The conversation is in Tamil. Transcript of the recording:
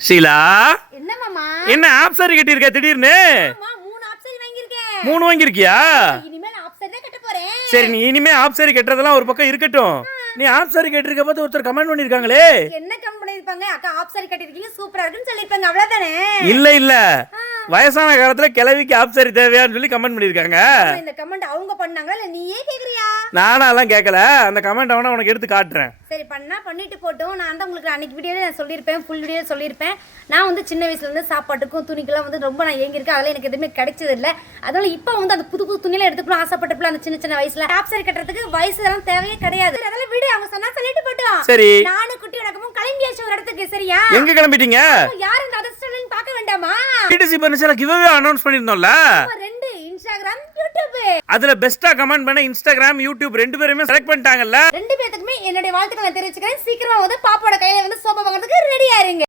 ஷீலா? என்ன மாமா? என்ன ஆப் சாரி கட்டியிருக்க திடீர்னு? மூணு வாங்கியிருக்கியா? சரி நீ இனிமே ஆப் சாரி கட்டுறதெல்லாம் ஒரு பக்கம் இருக்கட்டும். நீ ஆப் சாரி கட்டிருக்க பார்த்து ஒருத்தர் கமெண்ட் பண்ணிருக்காங்களே என்ன கம்பெனி இருப்பாங்க அக்கா ஆப் சாரி கட்டிருக்கீங்க சூப்பரா இருக்குன்னு சொல்லிருப்பாங்க அவ்வளவுதானே? இல்ல இல்ல. வயசான காலத்துல கிழவிக்கு ஆப் சாரி தேவையான்னு சொல்லி கமெண்ட் பண்ணிருக்காங்க இந்த கமெண்ட் அவங்க பண்ணாங்களா? இல்ல நீயே கேக்குறியா? நானாலாம் கேட்கல அந்த கமெண்ட் அவனை உனக்கு எடுத்து காட்டுறேன். சரி பண்ணா பண்ணிட்டு போட்டும் நான் தான் உங்களுக்கு அன்னைக்கு வீடியோல நான் சொல்லியிருப்பேன் ஃபுல் வீடியோ சொல்லியிருப்பேன். நான் வந்து சின்ன வயசுல இருந்து சாப்பாட்டுக்கும் துணிக்கெல்லாம் வந்து ரொம்ப நான் ஏங்கியிருக்கேன். அதெல்லாம் எனக்கு எதுவுமே கிடைச்சது இல்ல. அதனால இப்போ வந்து அந்த புது புது துணியெல்லாம் எடுத்துக்கணும் ஆசைப்பட்டப்பல அந்த சின்ன சின்ன வயசுல. டாப் சாரி கட்டுறதுக்கு வயசு எல்லாம் தேவையே கிடையாது. அதெல்லாம் வீடு. அவங்க சொன்னா சொல்லிட்டு போட்டோம் சரி. நானும் குட்டி உனக்கும் கிளம்பியாச்சு ஒரு இடத்துக்கு. சரியா? எங்க கிளம்பிட்டீங்க? யார் இந்த அதிர்ஷ்டம் பார்க்க வேண்டாமா? டிடிசி பர்னிச்சர்ல கிவ்அவே அனௌன்ஸ் பண்ணிருந்தோம்ல ரெண்டு. இன்ஸ்டாகிராம் யூடியூப் அதுல பெஸ்டா கமெண்ட் பண்ண இன்ஸ்டாகிராம் யூடியூப் ரெண்டு பேருமே செலக்ட் பண்ணிட்டாங்கல்ல? ரெண்டு பேத்துக்குமே என்னுடைய வாழ்த்துக்களை தெரிவிச்சுக்கிறேன். சீக்கிரமா வந்து பாப்பாவோட கையில வந்து சோபா